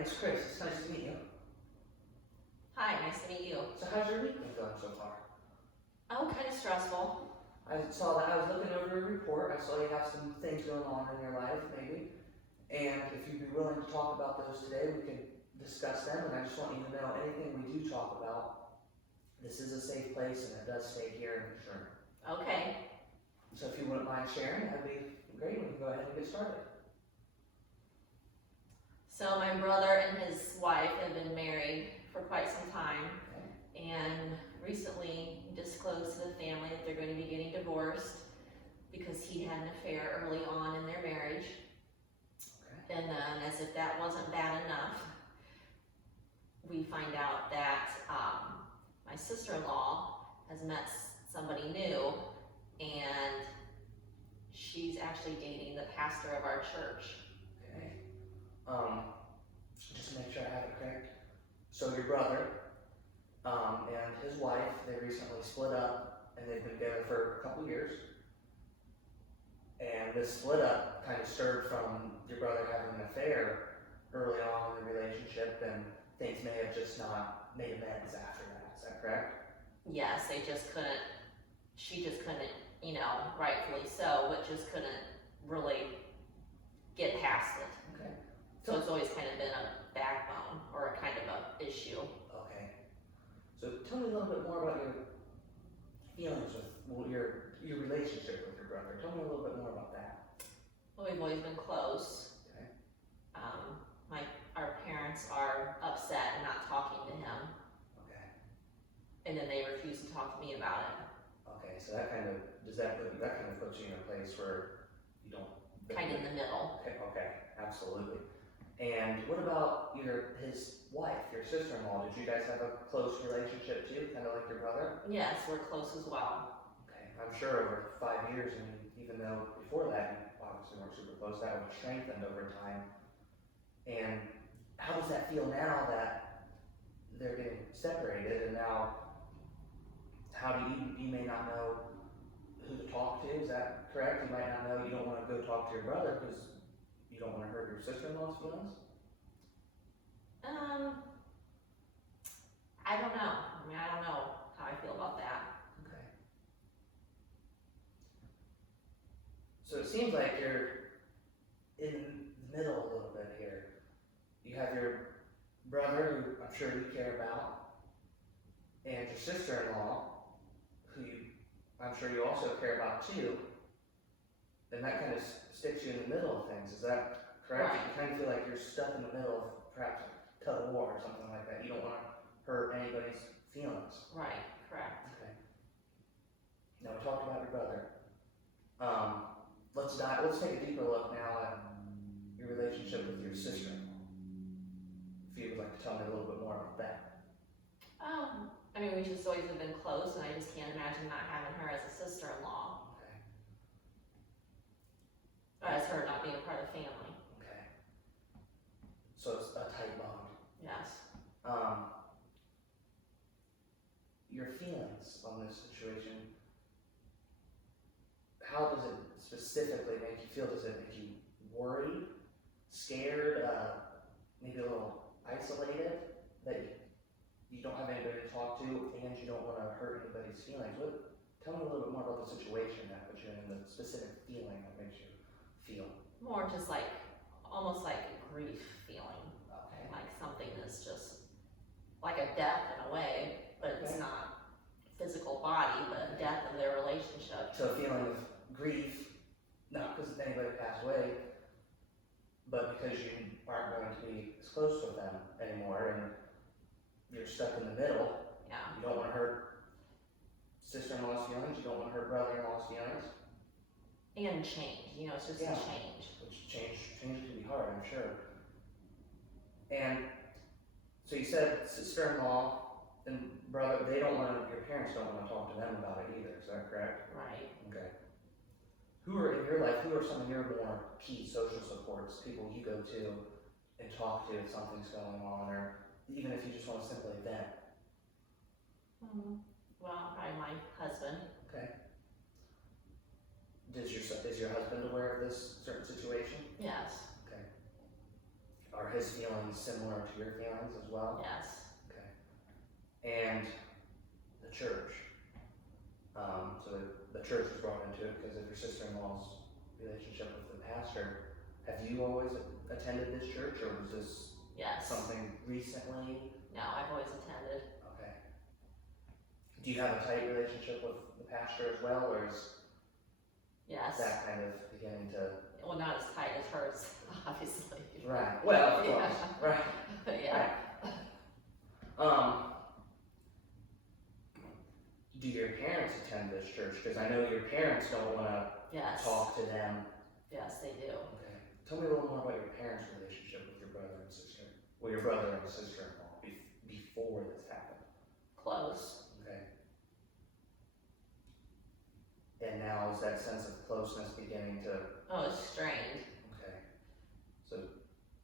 name is Chris. It's nice to meet you. Hi, nice to meet you. So how's your week been going so far? Oh, kind of stressful. I saw that I was looking over your report. I saw you have some things going on in your life, maybe. And if you'd be willing to talk about those today, we can discuss them. And I just want you to know anything we do talk about, this is a safe place and it does stay here in the room. Okay. So if you wouldn't mind sharing, that'd be great. We can go ahead and get started. So my brother and his wife have been married for quite some time, Okay. and recently disclosed to the family that they're going to be getting divorced because he had an affair early on in their marriage. Okay. And then, as if that wasn't bad enough, we find out that my sister-in-law has met somebody new, and she's actually dating the pastor of our church. Okay. Just to make sure I have it correct. So your brother, and his wife, they recently split up, and they've been together for a couple years. And this split up kind of stirred from your brother having an affair early on in the relationship, and things may have just not made amends after that. Is that correct? Yes, she just couldn't, rightfully so, but just couldn't really get past it. Okay. So it's always kind of been a backbone or a kind of a issue. Okay. So tell me a little bit more about your feelings with your relationship with your brother. Tell me a little bit more about that. Well, we've always been close. Okay. Our parents are upset and not talking to him, Okay. and then they refuse to talk to me about it. Okay. So that kind of puts you in a place where you don't. Kind of in the middle. Okay. Okay. Absolutely. And what about his wife, your sister-in-law? Did you guys have a close relationship too, kind of like your brother? Yes, we're close as well. Okay. I'm sure over 5 years, and even though before that you obviously weren't super close, that would have strengthened over time. And how does that feel now that they're getting separated, and now how do you may not know who to talk to? Is that correct? You might not know. You don't want to go talk to your brother because you don't want to hurt your sister-in-law's feelings. I don't know. I don't know how I feel about that. Okay. So it seems like you're in the middle a little bit here. You have your brother, who I'm sure you care about, and your sister-in-law, who I'm sure you also care about too. And that kind of sticks you in the middle of things. Is that correct? Right. You kind of feel like you're stuck in the middle of perhaps a tug of war or something like that. You don't want to hurt anybody's feelings. Right, correct. Okay. Now we talked about your brother. Let's take a deeper look now at your relationship with your sister-in-law. If you would like to tell me a little bit more about that. We just always have been close, and I just can't imagine not having her as a sister-in-law. Okay. Or as her not being a part of the family. Okay. So it's a tight bond. Yes. Your feelings on this situation, how does it specifically make you feel? Does it make you worried, scared, maybe a little isolated, that you don't have anybody to talk to, and you don't want to hurt anybody's feelings? Tell me a little bit more about the situation that puts you in, the specific feeling that makes you feel. More just almost like a grief feeling. Okay. Like something that's just like a death in a way, but it's Okay. not physical body, but a death of their relationship. So a feeling of grief, not because anybody passed away, but because you aren't going to be as close with them anymore, and you're stuck in the middle. Yeah. You don't want to hurt sister-in-law's feelings, you don't want to hurt brother-in-law's feelings, And change, it's just Yeah. a change. which change can be hard, I'm sure. And so you said sister-in-law and brother, your parents don't want to talk to them about it either, is that correct? Right. Okay. Who are in your life, who are some of your more key social supports, people you go to and talk to if something's going on, or even if you just want to simply vent? Well, probably my husband. Okay. Is your husband aware of this certain situation? Yes. Okay. Are are his feelings similar to your feelings as well? Yes. Okay. And the church. So the church was brought into it because of your sister-in-law's relationship with the pastor. Have you always attended this church, or was this Yes. something recently? No, I've always attended. Okay. Do you have a tight relationship with the pastor as well, or is Yes. that kind of beginning to? Well, not as tight as hers, obviously. Right. Well, of course. Yeah. Right. But yeah. Do your parents attend this church? Because I know your parents don't want to Yes. talk to them. Yes, they do. Okay. Tell me a little more about your parents' relationship with your brother and sister. Well, your brother and sister-in-law before this happened. Close. Okay. And now is that sense of closeness beginning to? Oh, it's strained. Okay. So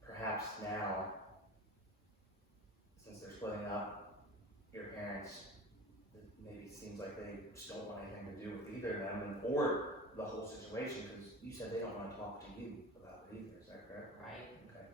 perhaps now, since they're splitting up, your parents, it maybe seems like they just don't want anything to do with either of them, or the whole situation, because you said they don't want to talk to you about it either. Is that correct? Right. Okay.